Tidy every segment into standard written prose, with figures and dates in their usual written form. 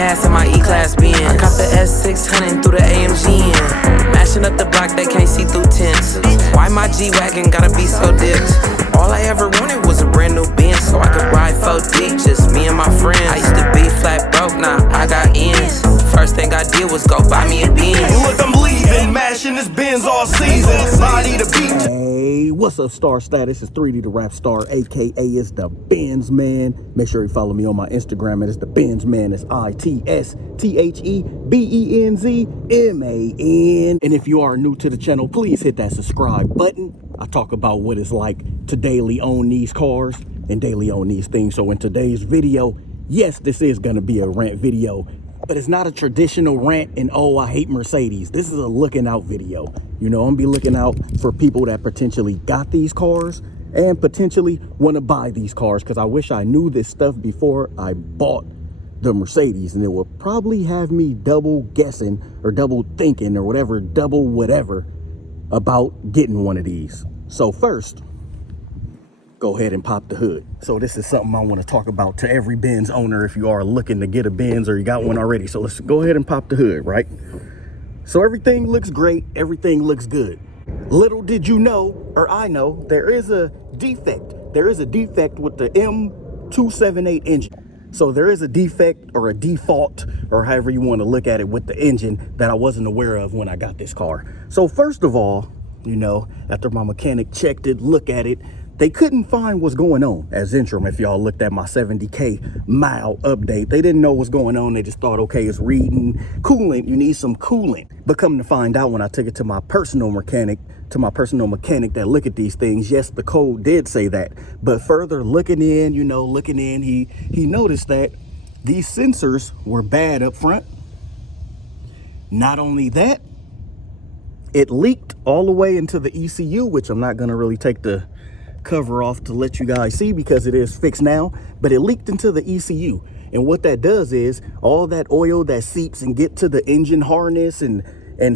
gas in my E-Class Benz. I cop the S600 through the AMG in. Mashing up the block, they can't see through tents. Why my G-Wagon gotta be so dipped? All I ever wanted was a brand new Benz, so I could ride 4 deep, just me and my friends. I used to be flat broke, now I got ends. First thing I did was go buy me a Benz. Look, I'm leaving, mashing this Benz all season. Body to beat. Hey, what's up, Star Status? It's 3D Tha Rapstar, aka it's the Benz Man. Make sure you follow me on my Instagram. It's the Benz Man. It's ITSTHEBENZMAN. And if you are new to the channel, please hit that subscribe button. I talk about what it's like to daily own these cars and daily own these things. So in today's video, yes, this is gonna be a rant video, but it's not a traditional rant and oh, I hate Mercedes. This is a looking out video. You know, I'm gonna be looking out for people that potentially got these cars and potentially want to buy these cars, because I wish I knew this stuff before I bought the Mercedes, and it would probably have me double guessing or double thinking or whatever, double whatever about getting one of these. So first, go ahead and pop the hood. So this is something I want to talk about to every Benz owner if you are looking to get a Benz or you got one already. So let's go ahead and pop the hood, right? So everything looks great, everything looks good. Little did you know, or I know, there is a defect. There is a defect with the M278 engine. So there is a defect or a default, or however you want to look at it, with the engine that I wasn't aware of when I got this car. So first of all, you know, after my mechanic checked it, looked at it, they couldn't find what's going on. As interim, if y'all looked at my 70K mile update, they didn't know what's going on. They just thought, okay, it's reading coolant, you need some coolant. But come to find out, when I took it to my personal mechanic, that look at these things, yes, the code did say that. But further looking in, he noticed that these sensors were bad up front. Not only that, it leaked all the way into the ECU, which I'm not gonna really take the cover off to let you guys see because it is fixed now, but it leaked into the ECU. And what that does is all that oil that seeps and get to the engine harness and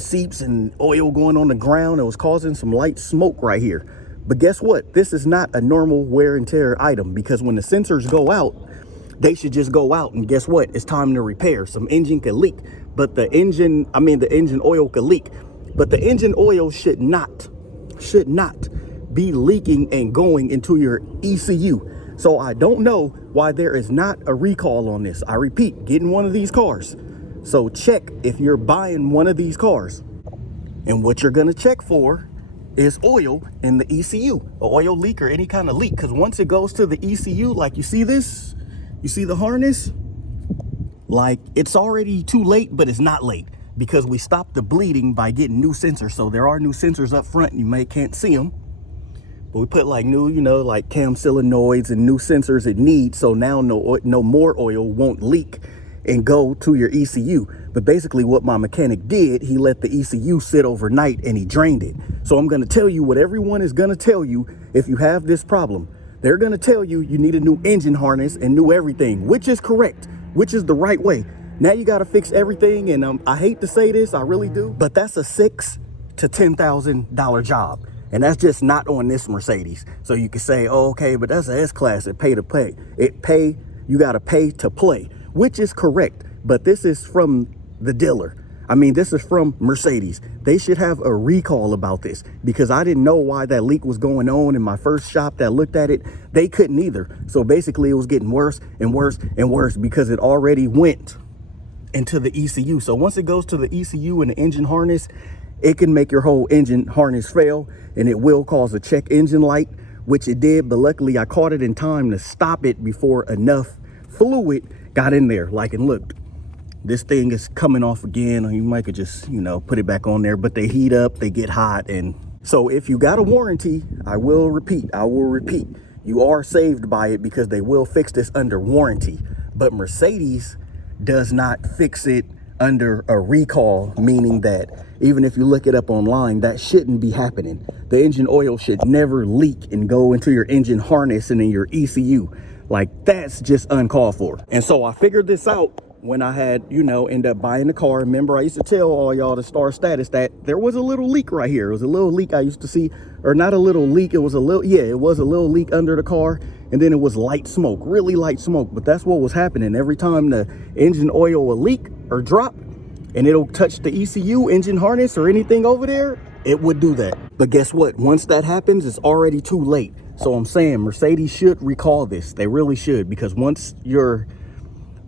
seeps and oil going on the ground, it was causing some light smoke right here. But guess what? This is not a normal wear and tear item, because when the sensors go out, they should just go out, and guess what? It's time to repair. Some engine could leak, but the engine oil could leak, but the engine oil should not be leaking and going into your ECU. So I don't know why there is not a recall on this. I repeat, getting one of these cars. So check if you're buying one of these cars. And what you're gonna check for is oil in the ECU, an oil leak or any kind of leak. Because once it goes to the ECU, like you see this, you see the harness? Like, it's already too late, but it's not late, because we stopped the bleeding by getting new sensors. So there are new sensors up front, you can't see them. But we put like new, like cam solenoids and new sensors it needs. So now no more oil won't leak and go to your ECU. But basically what my mechanic did, he let the ECU sit overnight and he drained it. So I'm gonna tell you what everyone is gonna tell you if you have this problem. They're gonna tell you you need a new engine harness and new everything, which is correct, which is the right way. Now you gotta fix everything, and I hate to say this, I really do, but that's a $6,000 to $10,000 job. And that's just not on this Mercedes. So you can say, oh, okay, but that's an S-Class, it pay to play. You gotta pay to play, which is correct. But this is from the dealer. This is from Mercedes. They should have a recall about this, because I didn't know why that leak was going on in my first shop that looked at it. They couldn't either. So basically it was getting worse and worse and worse because it already went into the ECU. So once it goes to the ECU and the engine harness, it can make your whole engine harness fail, and it will cause a check engine light, which it did. But luckily I caught it in time to stop it before enough fluid got in there. And look, this thing is coming off again. You might could just, put it back on there, but they heat up, they get hot. And so if you got a warranty, I will repeat, you are saved by it, because they will fix this under warranty. But Mercedes does not fix it under a recall, meaning that even if you look it up online, that shouldn't be happening. The engine oil should never leak and go into your engine harness and in your ECU. Like, that's just uncalled for. And so I figured this out when I had, end up buying the car. Remember, I used to tell all y'all to Star Status that there was a little leak right here. It was a little leak I used to see, or not a little leak. It was a little, yeah, it was a little leak under the car. And then it was light smoke, really light smoke. But that's what was happening. Every time the engine oil will leak or drop and it'll touch the ECU, engine harness, or anything over there, it would do that. But guess what? Once that happens, it's already too late. So I'm saying Mercedes should recall this. They really should, because once your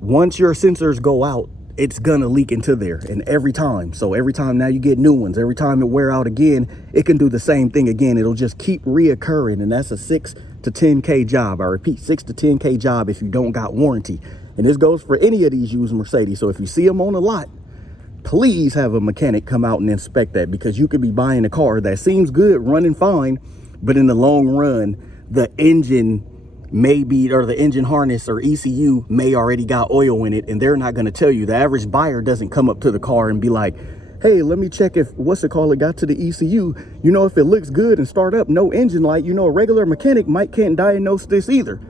sensors go out, it's gonna leak into there, and every time. So every time now you get new ones, every time it wear out again, it can do the same thing again. It'll just keep reoccurring, and that's a 6 to 10K job. I repeat, 6 to 10K job if you don't got warranty. And this goes for any of these used Mercedes. So if you see them on the lot, please have a mechanic come out and inspect that, because you could be buying a car that seems good, running fine, but in the long run, the engine maybe, or the engine harness or ECU may already got oil in it, and they're not going to tell you. The average buyer doesn't come up to the car and be like, hey, let me check if it got to the ECU, if it looks good and start up, no engine light. A regular mechanic can't diagnose this either.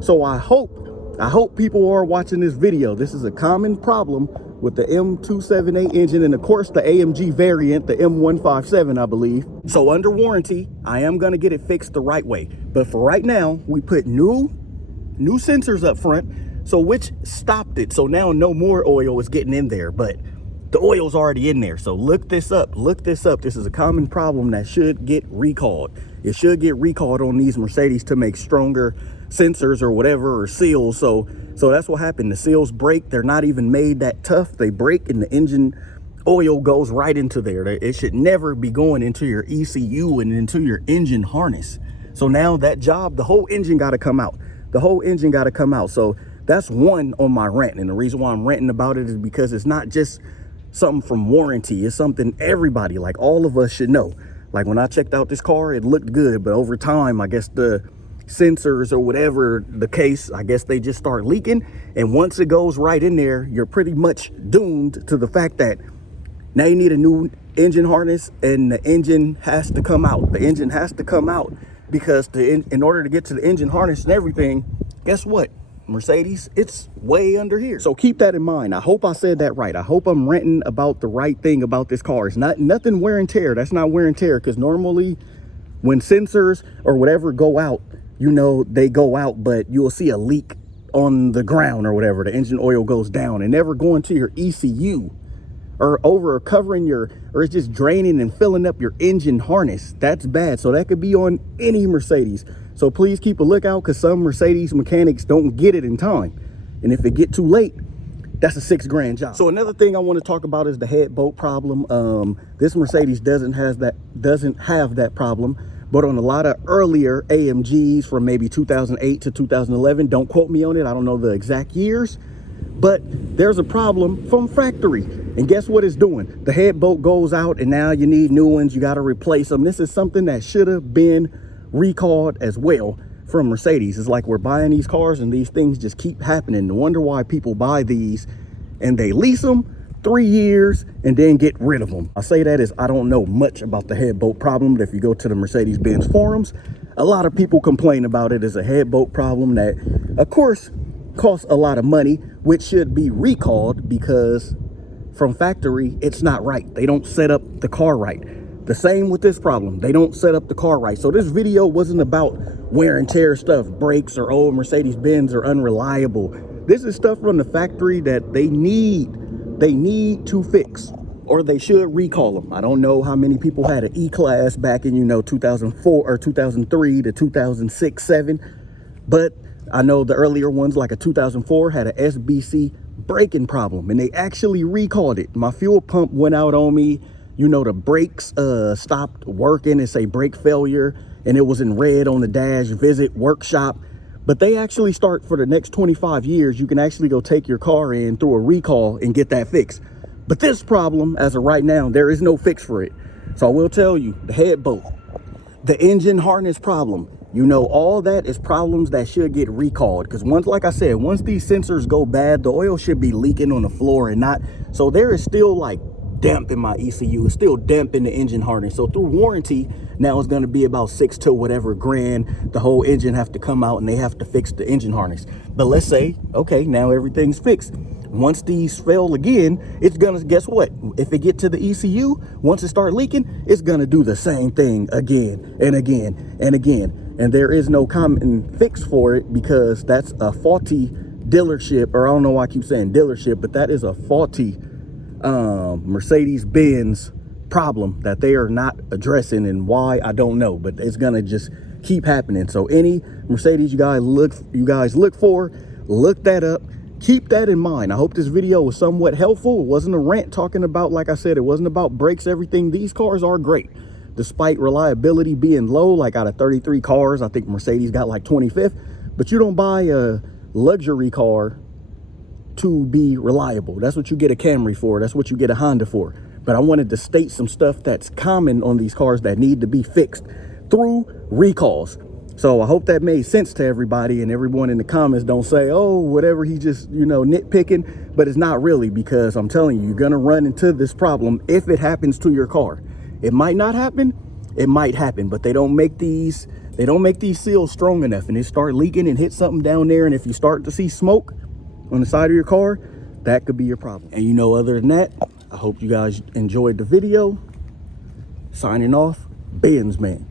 So I hope people are watching this video. This is a common problem with the M278 engine, and of course the AMG variant, the M157, I believe. So under warranty, I am gonna get it fixed the right way. But for right now, we put new sensors up front, so which stopped it. So now no more oil is getting in there, but the oil's already in there. So look this up. This is a common problem that should get recalled. It should get recalled on these Mercedes to make stronger sensors or whatever, or seals. So that's what happened. The seals break. They're not even made that tough. They break, and the engine oil goes right into there. It should never be going into your ECU and into your engine harness. So now that job, the whole engine got to come out. So that's one on my rant. And the reason why I'm ranting about it is because it's not just something from warranty. It's something everybody, like all of us, should know. Like when I checked out this car, it looked good, but over time, I guess the sensors or whatever the case, I guess they just start leaking. And once it goes right in there, you're pretty much doomed to the fact that now you need a new engine harness, and the engine has to come out. The engine has to come out because in order to get to the engine harness and everything, guess what? Mercedes, it's way under here. So keep that in mind. I hope I said that right. I hope I'm ranting about the right thing about this car. It's nothing wear and tear. That's not wear and tear, because normally when sensors or whatever go out, they go out, but you'll see a leak on the ground or whatever. The engine oil goes down and never going to your ECU or covering or it's just draining and filling up your engine harness. That's bad. So that could be on any Mercedes. So please keep a lookout, because some Mercedes mechanics don't get it in time. And if it get too late, that's a $6 grand job. So another thing I want to talk about is the head bolt problem. This Mercedes doesn't have that problem. But on a lot of earlier AMGs from maybe 2008 to 2011, don't quote me on it, I don't know the exact years, but there's a problem from factory. And guess what it's doing? The head bolt goes out, and now you need new ones. You got to replace them. This is something that should have been recalled as well from Mercedes. It's like we're buying these cars and these things just keep happening. No wonder why people buy these and they lease them 3 years and then get rid of them. I say that as I don't know much about the head bolt problem, but if you go to the Mercedes-Benz forums, a lot of people complain about it as a head bolt problem that, of course, costs a lot of money, which should be recalled because from factory, it's not right. They don't set up the car right. The same with this problem. They don't set up the car right. So this video wasn't about wear and tear stuff, brakes, or old Mercedes-Benz are unreliable. This is stuff from the factory that they need to fix, or they should recall them. I don't know how many people had an E-Class back in 2004 or 2003 to 2006, 7, but I know the earlier ones, like a 2004, had an SBC braking problem, and they actually recalled it. My fuel pump went out on me. The brakes stopped working. It say brake failure, and it was in red on the dash, visit workshop. But they actually start for the next 25 years. You can actually go take your car in through a recall and get that fixed. But this problem, as of right now, there is no fix for it. So I will tell you, the head bolt, the engine harness problem, all that is problems that should get recalled. Because like I said, once these sensors go bad, the oil should be leaking on the floor and not. So there is still like damp in my ECU. It's still damp in the engine harness. So through warranty, now it's going to be about 6 to whatever grand. The whole engine have to come out and they have to fix the engine harness. But let's say, okay, now everything's fixed. Once these fail again, it's gonna, guess what? If it get to the ECU, once it start leaking, it's gonna do the same thing again and again and again. And there is no common fix for it, because that's a faulty dealership, or I don't know why I keep saying dealership, but that is a faulty Mercedes-Benz problem that they are not addressing, and why, I don't know, but it's gonna just keep happening. So any Mercedes you guys look for, look that up, keep that in mind. I hope this video was somewhat helpful. It wasn't a rant talking about, like I said, it wasn't about brakes, everything. These cars are great despite reliability being low. Like out of 33 cars, I think Mercedes got like 25th, but you don't buy a luxury car to be reliable. That's what you get a Camry for. That's what you get a Honda for. But I wanted to state some stuff that's common on these cars that need to be fixed through recalls. So I hope that made sense to everybody, and everyone in the comments don't say, oh, whatever, he just, you know, nitpicking. But it's not really, because I'm telling you, you're gonna run into this problem if it happens to your car. It might not happen, it might happen, but they don't make these seals strong enough, and they start leaking and hit something down there. And if you start to see smoke on the side of your car, that could be your problem. And you know, other than that, I hope you guys enjoyed the video. Signing off, Benz Man.